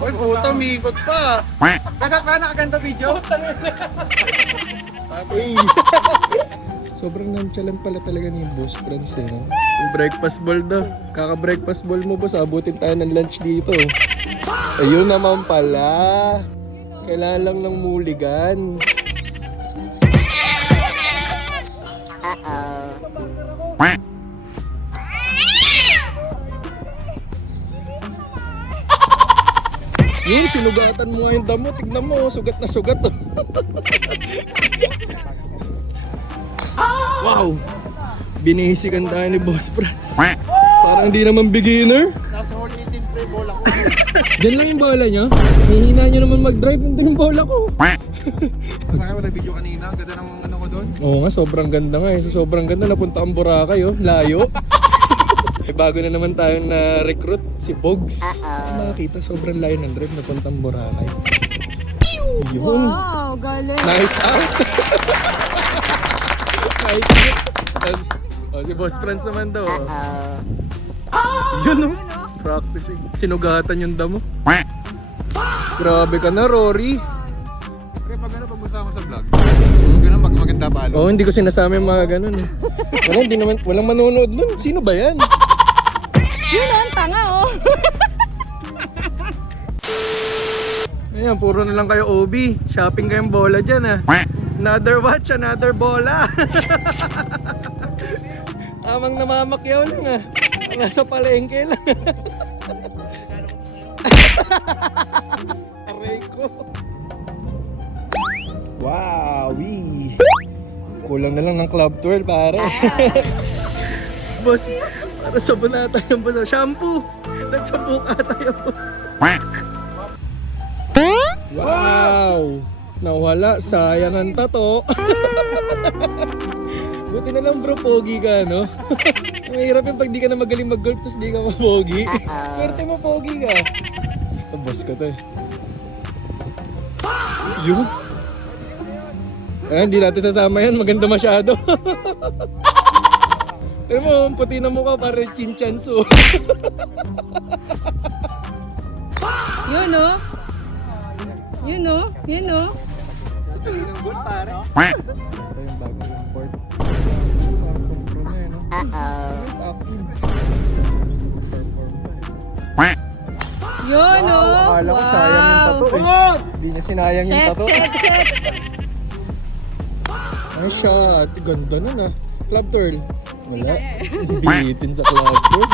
Uy, puta, umikot pa. Nakaganda video? Hey. Sobrang nonchalant pala talaga ni Boss Franz eh. No? Yung breakfast ball daw. Kaka-breakfast ball mo boss, abutin tayo ng lunch dito. Ayun naman pala. Kailangan lang ng muligan. Yun, sinugatan mo nga yung damo. Tignan mo, sugat na sugat. Wow! Binihisikan tayo ni Boss Franz. Parang hindi naman beginner. Nasa ulitin pa yung bola ko. Diyan lang yung bola nyo. Hihina nyo naman mag-drive. Nandun yung bola ko. Saka mo na video kanina. Ang ganda ng ano ko doon. Oo nga, sobrang ganda nga eh. So, sobrang ganda. Napunta ang Boracay oh. Layo. Eh, bago na naman tayong na-recruit, si Bogs. Makakita, sobrang layo ng drive. Napunta ang Boracay. Yun. Wow, galing. Nice out. Nice hit. Oh, si Boss Franz naman daw. Yun oh. Practicing. Sinugatan yung damo. Grabe ka na, Rory. Pre, pag ano, pag gusto mo sa vlog. Pag ano, maganda pa ano. Oo, hindi ko sinasama yung mga ganun eh. Wala, hindi naman, walang manonood nun. Sino ba yan? Yun oh, ang tanga oh. Ayan, puro na lang kayo OB. Shopping kayong bola dyan ah. Another watch, another bola. Tamang namamakyaw lang ah. Nasa palengke lang. Aray ko. Wow, kulang na lang ng Club 12 pare. Boss, para sabon ata yung boss. Shampoo! Nagsabuk ata yung boss. Wow! Nawala, sayang ang tato. Buti na lang bro, pogi ka, no? Mahirap yung pag di ka na magaling mag-golf tapos di ka mapogi. Swerte mo, pogi ka. Ito, boss ko to eh. Yun. Hindi natin sasama yan, maganda masyado. Pero mo, ang puti na mukha para chinchanso. Yun oh. Yun oh. Yun oh. Ito yung bagong import. Parang control na yun, no? Yun oh. Akala ko sayang yung tato eh. Hindi niya sinayang yung Shit, tato. shit. Nice shot. Ganda nun ah. Club turn. Wala. Bitin sa club turn.